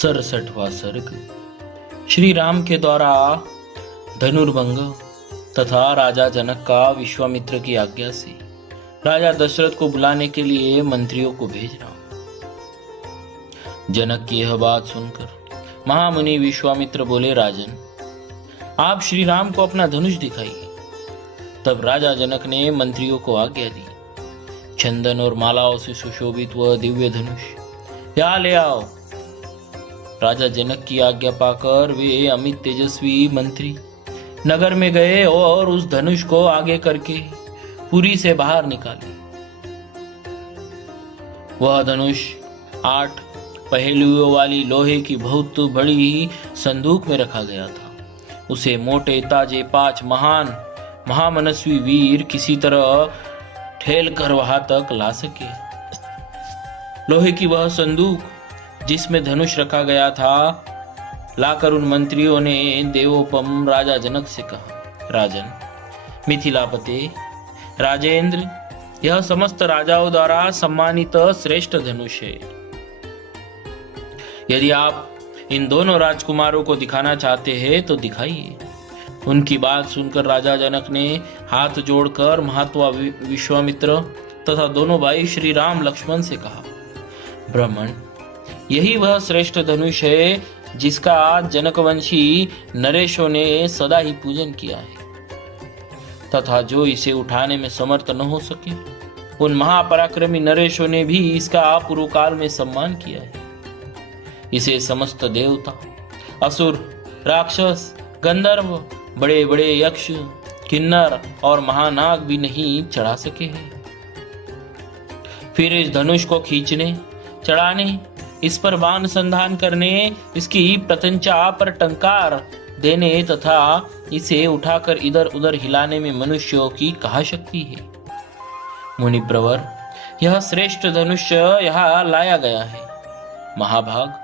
67वां सर्ग। श्री राम के द्वारा धनुर्भंग तथा राजा जनक का विश्वामित्र की आज्ञा से राजा दशरथ को बुलाने के लिए मंत्रियों को भेजना। जनक की यह बात सुनकर महामुनि विश्वामित्र बोले, राजन, आप श्री राम को अपना धनुष दिखाइए। तब राजा जनक ने मंत्रियों को आज्ञा दी, चंदन और मालाओं से सुशोभित वह दिव्य धनुष यहाँ ले आओ। राजा जनक की आज्ञा पाकर वे अमित तेजस्वी मंत्री नगर में गए और उस धनुष को आगे करके पुरी से बाहर निकाले। वह धनुष 8 पहलुओं वाली लोहे की बहुत बड़ी संदूक में रखा गया था। उसे मोटे ताजे 5 महान महामनस्वी वीर किसी तरह ठेल कर वहां तक ला सके। लोहे की वह संदूक जिसमें धनुष रखा गया था लाकर उन मंत्रियों ने देवोपम राजा जनक से कहा, राजन, मिथिलापते राजेंद्र, यह समस्त राजाओं द्वारा सम्मानित श्रेष्ठ धनुष है। यदि आप इन दोनों राजकुमारों को दिखाना चाहते हैं तो दिखाइए। उनकी बात सुनकर राजा जनक ने हाथ जोड़कर महात्मा विश्वामित्र तथा दोनों भाई श्री राम लक्ष्मण से कहा, ब्राह्मण, यही वह श्रेष्ठ धनुष है जिसका जनकवंशी नरेशों ने सदा ही पूजन किया है तथा जो इसे उठाने में समर्थ न हो सके उन महापराक्रमी नरेशों ने भी इसका पूर्व काल में सम्मान किया है। इसे समस्त देवता, असुर, राक्षस, गंधर्व, बड़े बड़े यक्ष, किन्नर और महानाग भी नहीं चढ़ा सके हैं। फिर इस धनुष को खींचने, चढ़ाने, इस पर बाण संधान करने, इसकी प्रत्यंचा पर टंकार देने तथा इसे उठाकर इधर उधर हिलाने में मनुष्यों की कहाँ शक्ति है। मुनि प्रवर, यह श्रेष्ठ धनुष यहाँ लाया गया है। महाभाग,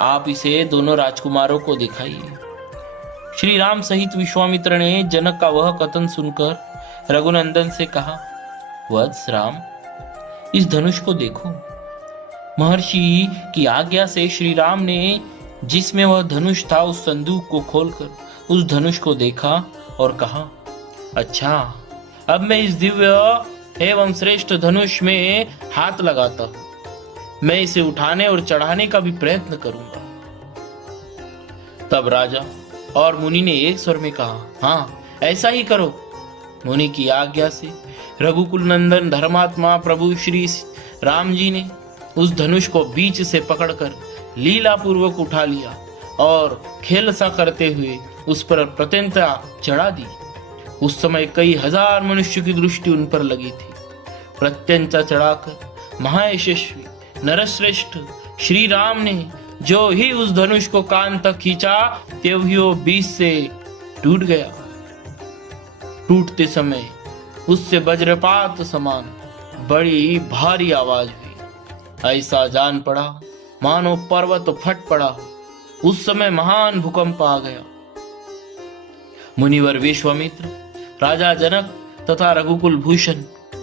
आप इसे दोनों राजकुमारों को दिखाइए। श्री राम सहित विश्वामित्र ने जनक का वह कथन सुनकर रघुनंदन से कहा, वत्स राम, इस धनुष को देखो। महर्षि की आज्ञा से श्री राम ने जिसमें वह धनुष था उस संदूक को खोलकर उस धनुष को देखा और कहा, अच्छा, अब मैं इस दिव्य एवं श्रेष्ठ धनुष में हाथ लगाता हूं। मैं इसे उठाने और चढ़ाने का भी प्रयत्न करूंगा। तब राजा और मुनि ने एक स्वर में कहा, हाँ, ऐसा ही करो। मुनि की आज्ञा से रघुकुल नंदन धर्मात्मा प्रभु श्री राम जी ने उस धनुष को बीच से पकड़कर लीला पूर्वक उठा लिया और खेल सा करते हुए उस पर प्रत्यंता चढ़ा दी। उस समय कई हजार मनुष्य की दृष्टि उन पर लगी थी। प्रत्यंता चढ़ाकर महायशस्वी नरश्रेष्ठ श्री राम ने जो ही उस धनुष को कान तक खींचा त्यों ही वो बीच से टूट गया। टूटते समय उससे वज्रपात समान बड़ी भारी आवाज हुई। ऐसा जान पड़ा मानो पर्वत फट पड़ा हो। उस समय महान भूकंप आ गया। मुनिवर विश्वामित्र, राजा जनक तथा रघुकुल भूषण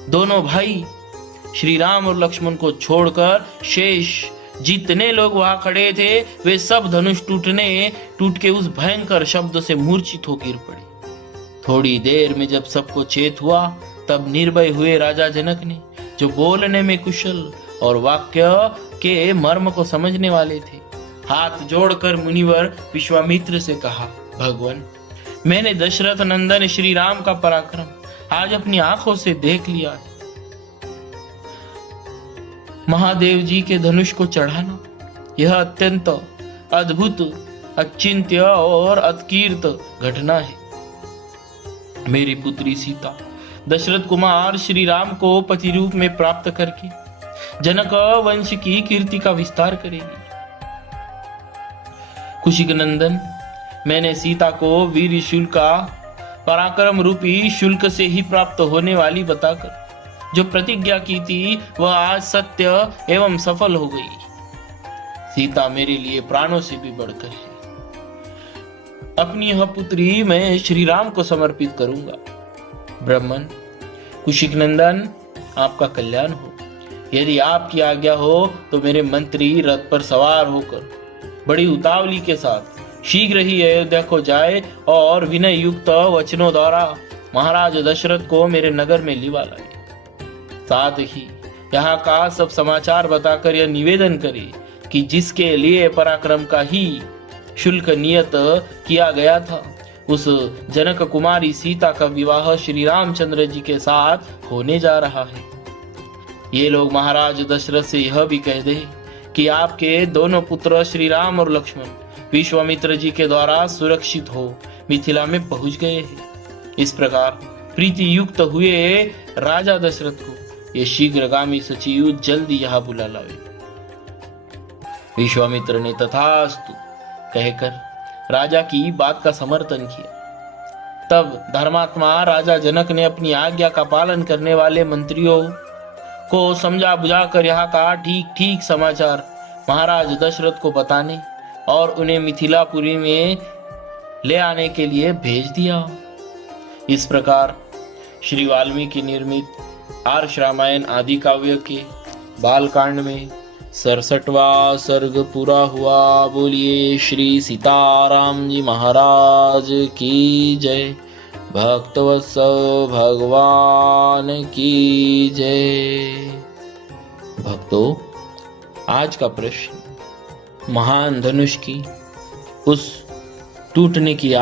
दोनों भाई श्री राम और लक्ष्मण को छोड़कर शेष जितने लोग वहां खड़े थे वे सब धनुष टूट के उस भयंकर शब्द से मूर्छित हो गिर पड़े। थोड़ी देर में जब सबको चेत हुआ तब निर्भय हुए राजा जनक ने, जो बोलने में कुशल और वाक्य के मर्म को समझने वाले थे, हाथ जोड़कर मुनिवर विश्वामित्र से कहा, भगवान, मैंने दशरथ नंदन श्री राम का पराक्रम आज अपनी आंखों से देख लिया है। महादेव जी के धनुष को चढ़ाना यह अत्यंत अद्भुत, अचिंत्य और अतकीर्त घटना है। मेरी पुत्री सीता दशरथ कुमार श्री राम को पति रूप में प्राप्त करके जनक वंश की कीर्ति का विस्तार करेगी। कुशिक नंदन, मैंने सीता को वीर शुल्क का पराक्रम रूपी शुल्क से ही प्राप्त होने वाली बताकर जो प्रतिज्ञा की थी वह आज सत्य एवं सफल हो गई। सीता मेरे लिए प्राणों से भी बढ़कर है। अपनी यह पुत्री मैं श्री राम को समर्पित करूंगा। ब्राह्मण, कुशिक नंदन, आपका कल्याण हो। यदि आपकी आज्ञा हो तो मेरे मंत्री रथ पर सवार होकर बड़ी उतावली के साथ शीघ्र ही अयोध्या को जाए और विनय युक्त वचनों द्वारा महाराज दशरथ को मेरे नगर में लिवा लाए। साथ ही यहाँ का सब समाचार बताकर यह निवेदन करे कि जिसके लिए पराक्रम का ही शुल्क नियत किया गया था, उस जनक कुमारी सीता का विवाह श्री रामचंद्र जी के साथ होने जा रहा है। ये लोग महाराज दशरथ से यह भी कह दे कि आपके दोनों पुत्र श्री राम और लक्ष्मण विश्वामित्र जी के द्वारा सुरक्षित हो मिथिला में पहुंच गए हैं। इस प्रकार प्रीति युक्त हुए राजा दशरथ को ये शीघ्रगामी सचिव जल्दी यहाँ बुला लावे। विश्वामित्र ने तथास्तु कहकर राजा की बात का समर्थन किया। तब धर्मात्मा राजा जनक ने अपनी आज्ञा का पालन करने वाले मंत्रियों को समझा बुझाकर यहाँ का ठीक ठीक समाचार महाराज दशरथ को बताने और उन्हें मिथिलापुरी में ले आने के लिए भेज दिया। इस प्रकार श्री वाल्मीकि निर्मित आर्ष रामायण आदि काव्य के बालकांड में 67वां सर्ग पूरा हुआ। बोलिए श्री सीताराम जी महाराज की जय। भक्तवत्सल भगवान की जय। भक्तों, आज का प्रश्न, महान धनुष की उस टूटने की